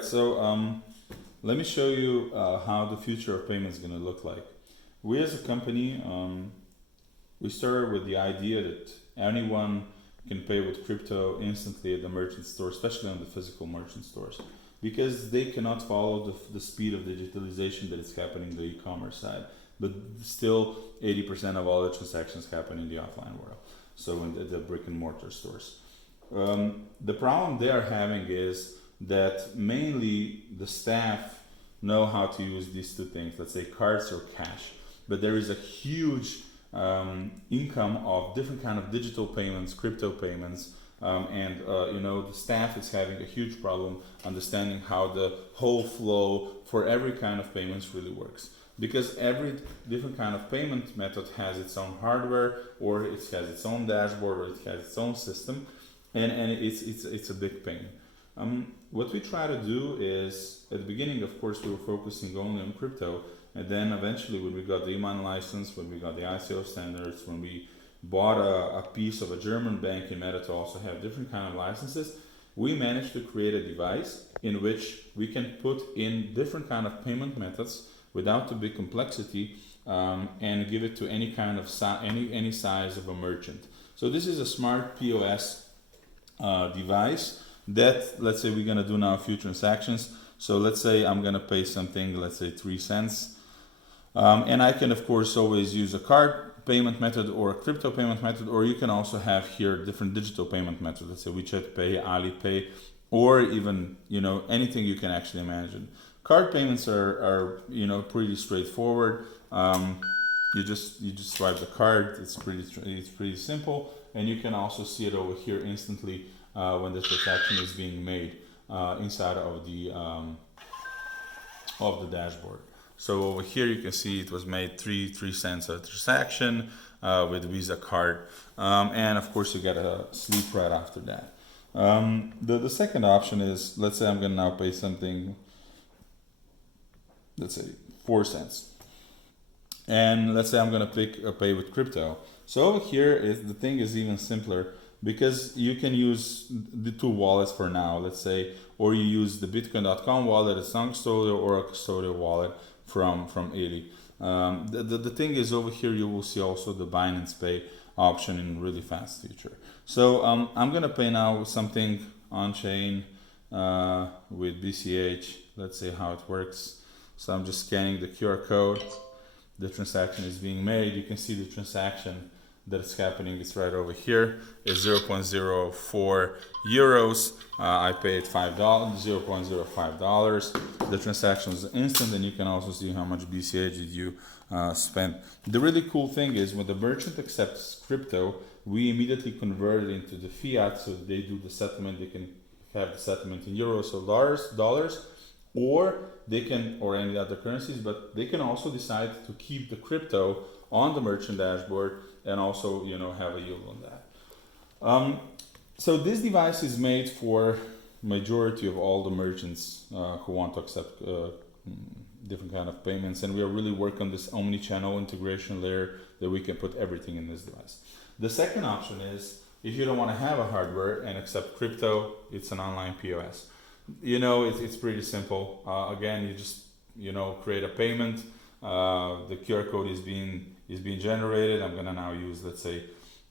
So let me show you how the future of payment is going to look like. We as a company, we started with the idea that anyone can pay with crypto instantly at the merchant store, especially on the physical merchant stores, because they cannot follow the speed of digitalization that is happening in the e-commerce side. But still, 80% of all the transactions happen in the offline world, so in the brick and mortar stores. The problem they are having is that mainly the staff know how to use these two things, let's say cards or cash, but there is a huge income of different kind of digital payments, crypto payments, and the staff is having a huge problem understanding how the whole flow for every kind of payments really works, because every different kind of payment method has its own hardware, or it has its own dashboard, or it has its own system, and it's a big pain. What we try to do is, at the beginning, of course, we were focusing only on crypto, and then eventually, when we got the IMAN license, when we got the ICO standards, when we bought a piece of a German bank in Meta to also have different kind of licenses, we managed to create a device in which we can put in different kind of payment methods without the big complexity, and give it to any kind of any size of a merchant. So this is a smart POS device that, let's say, we're gonna do now a few transactions. So let's say I'm gonna pay something, let's say 3 cents, and I can of course always use a card payment method or a crypto payment method, or you can also have here different digital payment methods. Let's say WeChat Pay, Alipay, or even anything you can actually imagine. Card payments are pretty straightforward. You just swipe the card. It's pretty simple, and you can also see it over here instantly when the transaction is being made inside of the dashboard. So over here you can see it was made 3 cents a transaction with Visa card, and of course you get a sleep right after that. The second option is, let's say I'm gonna now pay something, let's say 4 cents, and let's say I'm gonna pay with crypto. So over here the thing is even simpler, because you can use the two wallets for now, let's say, or you use the bitcoin.com wallet, a non-custodial, or a custodial wallet from Ely. The thing is, over here you will see also the Binance Pay option in really fast feature. So I'm gonna pay now with something on chain with BCH. Let's see how it works. So I'm just scanning the QR code. The transaction is being made. You can see the transaction that is happening. It's right over here. It's 0.04 euros. I paid $5, $0.05. The transaction is instant, and you can also see how much BCH did you spend. The really cool thing is, when the merchant accepts crypto, we immediately convert it into the fiat, so they do the settlement. They can have the settlement in euros or dollars, or they can, or any other currencies, but they can also decide to keep the crypto on the merchant dashboard and also have a yield on that. So this device is made for majority of all the merchants who want to accept different kind of payments, and we are really working on this omni-channel integration layer that we can put everything in this device. The second option is, if you don't want to have a hardware and accept crypto, it's an online POS. It's pretty simple. Again, you just create a payment. The QR code is being generated. I'm gonna now use, let's say,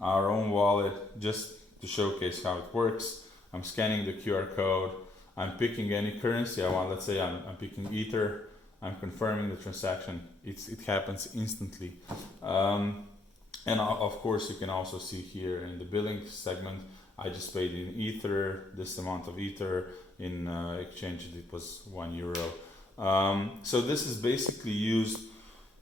our own wallet just to showcase how it works. I'm scanning the QR code. I'm picking any currency I want. Let's say I'm picking Ether. I'm confirming the transaction. It happens instantly. And of course, you can also see here in the billing segment, I just paid in Ether, this amount of Ether. In exchange, it was €1. So this is basically used.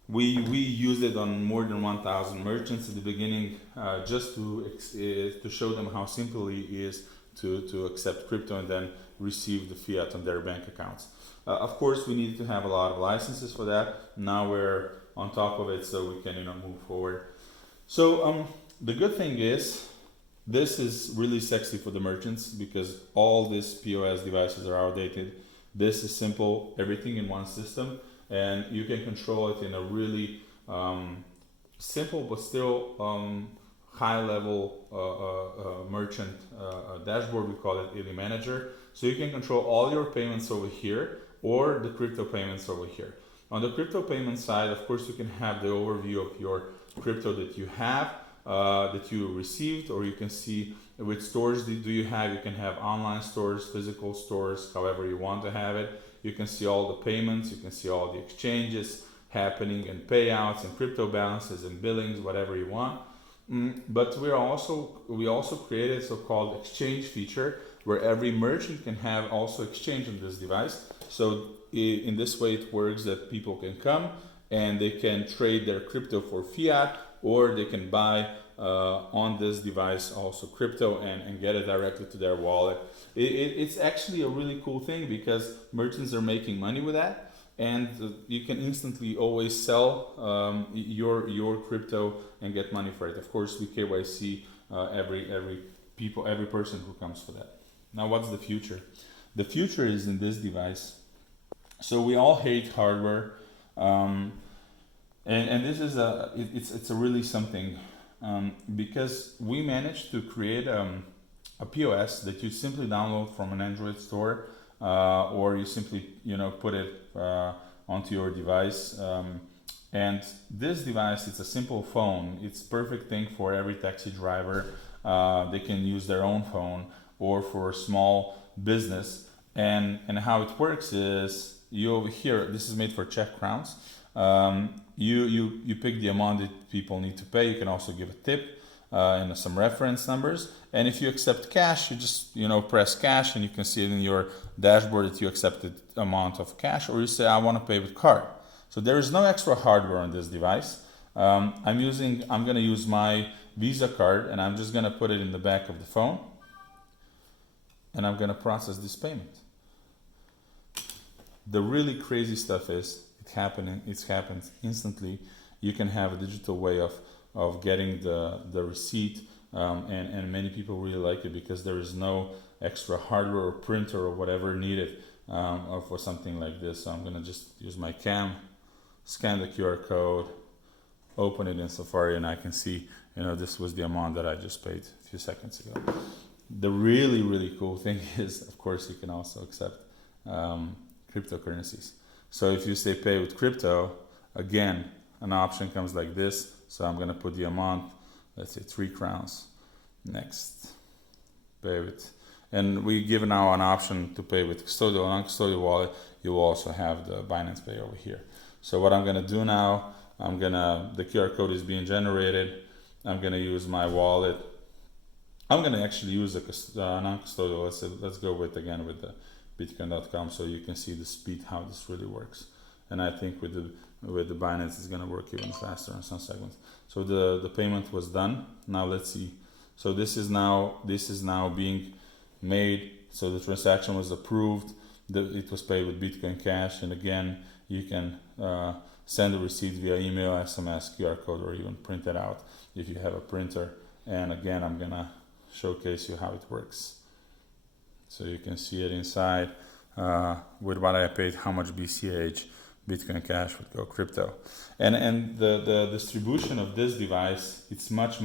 We used it on more than 1,000 merchants at the beginning, just to show them how simple it is to accept crypto and then receive the fiat on their bank accounts. Of course, we needed to have a lot of licenses for that. Now we're on top of it, so we can move forward. So the good thing is, this is really sexy for the merchants, because all these POS devices are outdated. This is simple, everything in one system, and you can control it in a really simple but still high level merchant dashboard. We call it Ely Manager. So you can control all your payments over here or the crypto payments over here. On the crypto payment side, of course, you can have the overview of your crypto that you have, that you received, or you can see which stores do you have. You can have online stores, physical stores, however you want to have it. You can see all the payments, you can see all the exchanges happening and payouts and crypto balances and billings, whatever you want. But we also created a so-called exchange feature where every merchant can have also exchange on this device. So in this way it works that people can come and they can trade their crypto for fiat, or they can buy on this device also crypto and get it directly to their wallet. It's actually a really cool thing because merchants are making money with that, and you can instantly always sell your crypto and get money for it. Of course, we KYC every person who comes for that. Now, what's the future? The future is in this device. So we all hate hardware, and this is it's a really something, because we managed to create a POS that you simply download from an Android store, or you simply put it onto your device. And this device, it's a simple phone. It's perfect thing for every taxi driver. They can use their own phone, or for a small business. And how it works is, you over here, this is made for Czech crowns. You pick the amount that people need to pay. You can also give a tip and some reference numbers. And if you accept cash, you just press cash, and you can see it in your dashboard that you accepted amount of cash, or you say I want to pay with card. So there is no extra hardware on this device. I'm going to use my Visa card, and I'm just going to put it in the back of the phone, and I'm going to process this payment. The really crazy stuff is it happens instantly. You can have a digital way of getting the receipt, and many people really like it because there is no extra hardware or printer or whatever needed for something like this. So I'm gonna just use my cam, scan the QR code, open it in Safari, and I can see this was the amount that I just paid a few seconds ago. The really cool thing is, of course, you can also accept cryptocurrencies. So if you say pay with crypto, again, an option comes like this. So I'm going to put the amount, let's say 3 crowns. Next, pay with. And we give now an option to pay with custodial and non-custodial wallet. You will also have the Binance Pay over here. So what I'm going to do now, the QR code is being generated. I'm going to use my wallet. I'm going to actually use a non-custodial. Let's go with the bitcoin.com, so you can see the speed, how this really works. And I think with the Binance, it's going to work even faster in some segments. So the payment was done. Now let's see. So this is now being made. So the transaction was approved. It was paid with Bitcoin Cash. And again, you can send a receipt via email, SMS, QR code, or even print it out if you have a printer. And again, I'm gonna showcase you how it works. So you can see it inside with what I paid, how much BCH, Bitcoin Cash with GoCrypto. And the distribution of this device, it's much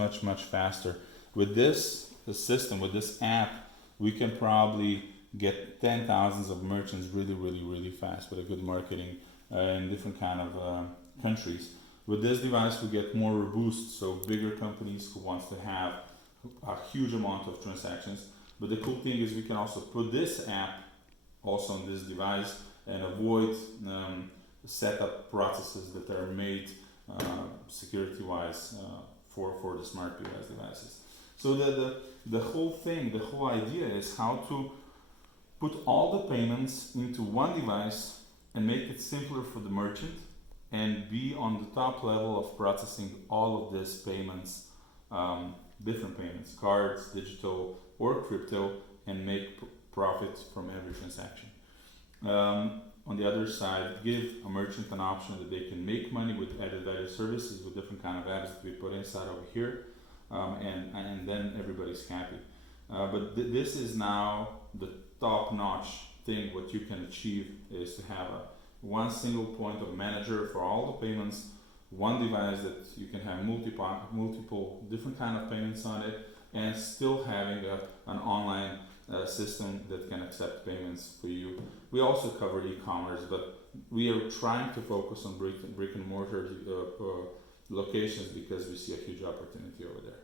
faster. With this system, with this app, we can probably get 10,000s of merchants really fast with a good marketing in different kind of countries. With this device, we get more robust, so bigger companies who wants to have a huge amount of transactions. But the cool thing is we can also put this app also on this device and avoid setup processes that are made security-wise for the smart POS devices. So the whole thing, the whole idea is how to put all the payments into one device and make it simpler for the merchant and be on the top level of processing all of these payments, different payments, cards, digital, or crypto, and make profits from every transaction. On the other side, give a merchant an option that they can make money with added value services, with different kind of apps that we put inside over here, and then everybody's happy. But this is now the top-notch thing. What you can achieve is to have one single point of manager for all the payments, one device that you can have multiple different kind of payments on it, and still having an online system that can accept payments for you. We also cover e-commerce, but we are trying to focus on brick and mortar locations because we see a huge opportunity over there.